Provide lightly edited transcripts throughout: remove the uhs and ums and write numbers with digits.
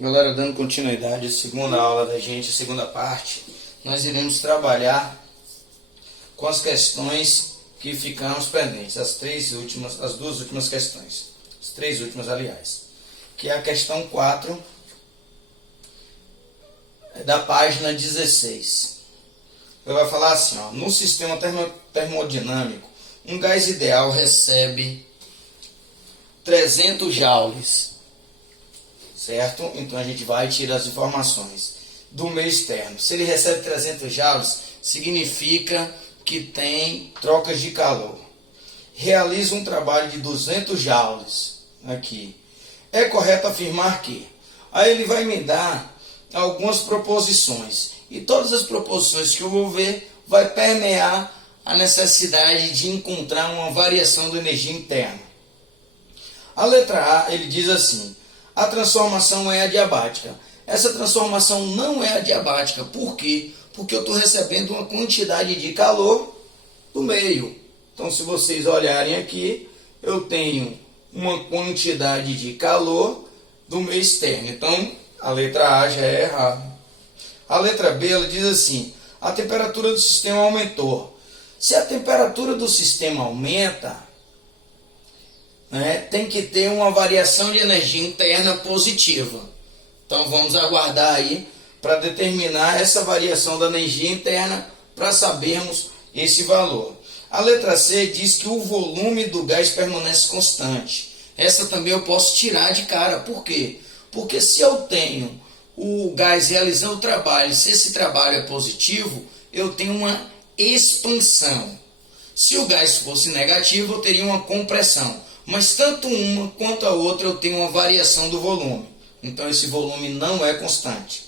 Galera, dando continuidade à segunda aula da gente, a segunda parte, nós iremos trabalhar com as questões que ficamos pendentes, as duas últimas questões, as três últimas, aliás, que é a questão 4 da página 16. Ele vai falar assim, ó, no sistema termodinâmico, um gás ideal recebe 300 joules, certo? Então a gente vai tirar as informações do meio externo. Se ele recebe 300 joules, significa que tem trocas de calor. Realiza um trabalho de 200 joules aqui. É correto afirmar que... Aí ele vai me dar algumas proposições. E todas as proposições que eu vou ver vai permear a necessidade de encontrar uma variação da energia interna. A letra A, ele diz assim: a transformação é adiabática. Essa transformação não é adiabática. Por quê? Porque eu estou recebendo uma quantidade de calor do meio. Então, se vocês olharem aqui, eu tenho uma quantidade de calor do meio externo. Então, a letra A já é errada. A letra B, ela diz assim: a temperatura do sistema aumentou. Se a temperatura do sistema aumenta, tem que ter uma variação de energia interna positiva. Então vamos aguardar aí para determinar essa variação da energia interna para sabermos esse valor. A letra C diz que o volume do gás permanece constante. Essa também eu posso tirar de cara. Por quê? Porque se eu tenho o gás realizando o trabalho, se esse trabalho é positivo, eu tenho uma expansão. Se o gás fosse negativo, eu teria uma compressão. Mas tanto uma quanto a outra eu tenho uma variação do volume. Então esse volume não é constante.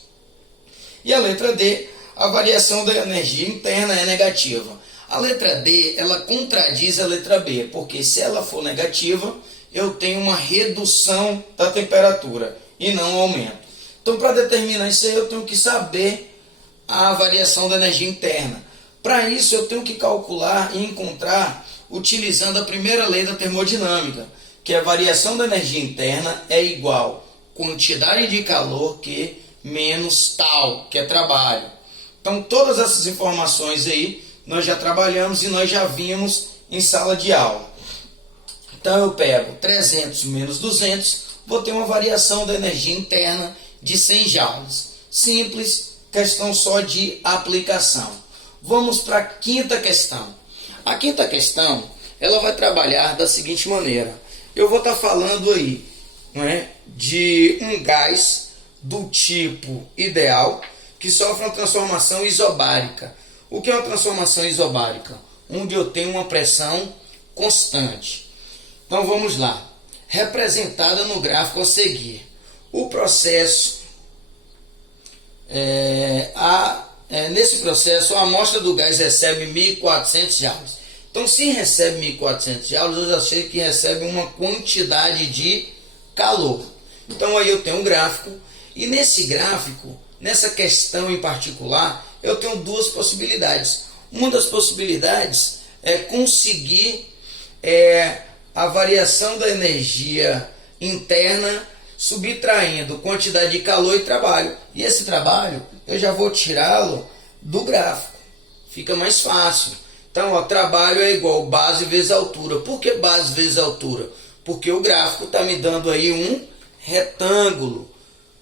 E a letra D, a variação da energia interna é negativa. A letra D, ela contradiz a letra B, porque se ela for negativa, eu tenho uma redução da temperatura e não um aumento. Então, para determinar isso aí, eu tenho que saber a variação da energia interna. Para isso, eu tenho que calcular e encontrar utilizando a primeira lei da termodinâmica, que a variação da energia interna é igual quantidade de calor que menos tal, que é trabalho. Então, todas essas informações aí, nós já trabalhamos e nós já vimos em sala de aula. Então, eu pego 300 menos 200, vou ter uma variação da energia interna de 100 joules. Simples, questão só de aplicação. Vamos para a quinta questão. A quinta questão, ela vai trabalhar da seguinte maneira. Eu vou estar falando aí, de um gás do tipo ideal que sofre uma transformação isobárica. O que é uma transformação isobárica? Onde eu tenho uma pressão constante. Então vamos lá. Representada no gráfico a seguir. O processo, nesse processo, a amostra do gás recebe 1.400 joules. Então, se recebe 1.400 joules, eu já sei que recebe uma quantidade de calor. Então, aí eu tenho um gráfico, e nesse gráfico, nessa questão em particular, eu tenho duas possibilidades. Uma das possibilidades é conseguir a variação da energia interna subtraindo quantidade de calor e trabalho. E esse trabalho eu já vou tirá-lo do gráfico. Fica mais fácil. Então, trabalho é igual base vezes altura. Por que base vezes altura? Porque o gráfico está me dando aí um retângulo,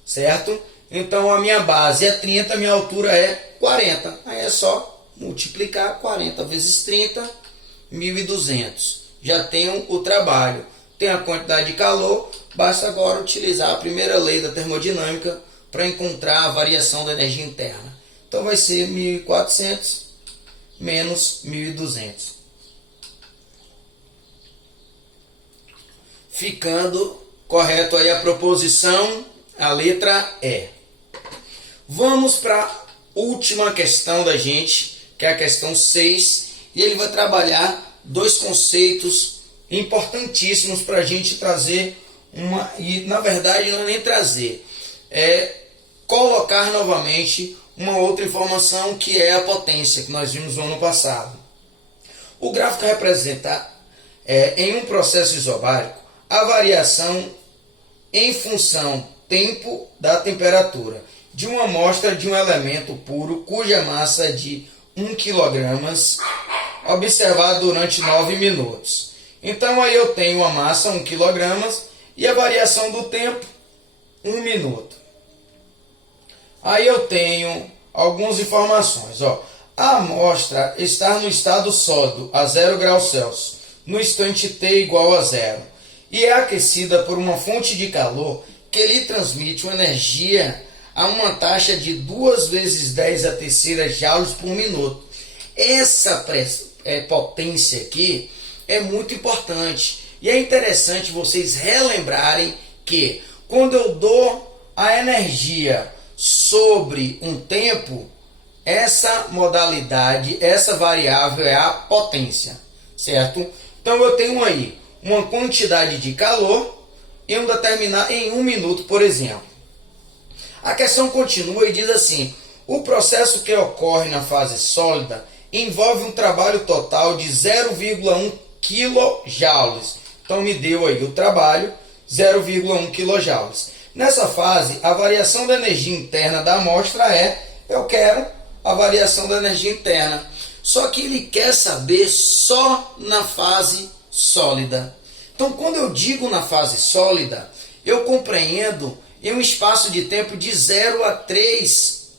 certo? Então, a minha base é 30, a minha altura é 40. Aí é só multiplicar 40 vezes 30, 1.200. Já tenho o trabalho. Tem a quantidade de calor, basta agora utilizar a primeira lei da termodinâmica para encontrar a variação da energia interna. Então vai ser 1.400 menos 1.200. Ficando correto aí a proposição, a letra E. Vamos para a última questão da gente, que é a questão 6, e ele vai trabalhar dois conceitos importantíssimos para a gente trazer e na verdade não é nem trazer, é colocar novamente uma outra informação que é a potência que nós vimos no ano passado. O gráfico representa em um processo isobárico a variação em função tempo da temperatura de uma amostra de um elemento puro cuja massa é de 1 kg, observado durante 9 minutos. Então aí eu tenho a massa 1 kg e a variação do tempo 1 minuto. Aí eu tenho algumas informações. A amostra está no estado sólido a 0 graus Celsius, no instante t igual a 0, e é aquecida por uma fonte de calor que lhe transmite uma energia a uma taxa de 2 vezes 10 a terceira joules por minuto. Essa potência aqui é muito importante e é interessante vocês relembrarem que quando eu dou a energia sobre um tempo, essa modalidade, essa variável é a potência, certo? Então eu tenho aí uma quantidade de calor em 1 minuto, por exemplo. A questão continua e diz assim: o processo que ocorre na fase sólida envolve um trabalho total de 0,1 kJ. Então me deu aí o trabalho 0,1 kJ. Nessa fase, a variação da energia interna da amostra eu quero a variação da energia interna. Só que ele quer saber só na fase sólida. Então, quando eu digo na fase sólida, eu compreendo em um espaço de tempo de 0 a 3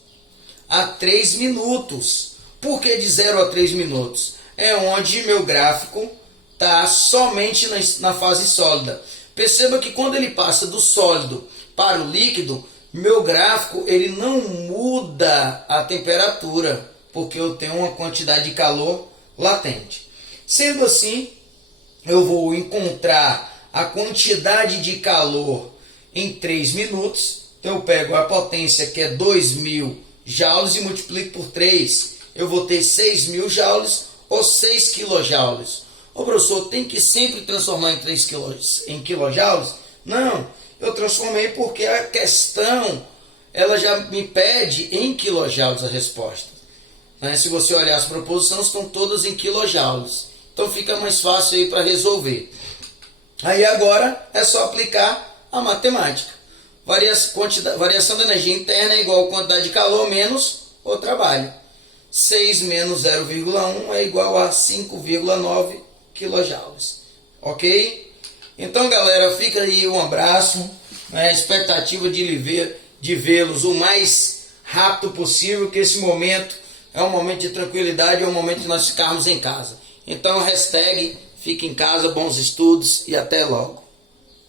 minutos. Por que de 0 a 3 minutos? É onde meu gráfico está somente na fase sólida. Perceba que quando ele passa do sólido para o líquido, meu gráfico ele não muda a temperatura, porque eu tenho uma quantidade de calor latente. Sendo assim, eu vou encontrar a quantidade de calor em 3 minutos. Então eu pego a potência que é 2.000 joules e multiplico por 3. Eu vou ter 6.000 joules ou 6 quilojoules. Ô professor, tem que sempre transformar em quilojoules? Não, eu transformei porque a questão ela já me pede em quilojoules a resposta. Se você olhar as proposições, estão todas em quilojoules. Então fica mais fácil aí para resolver. Aí agora é só aplicar a matemática. Variação da energia interna é igual a quantidade de calor menos o trabalho. 6 menos 0,1 é igual a 5,9 quilojoules. Ok? Então, galera, fica aí um abraço. Expectativa de vê-los o mais rápido possível, que esse momento é um momento de tranquilidade, é um momento de nós ficarmos em casa. Então, hashtag fique em casa, bons estudos e até logo.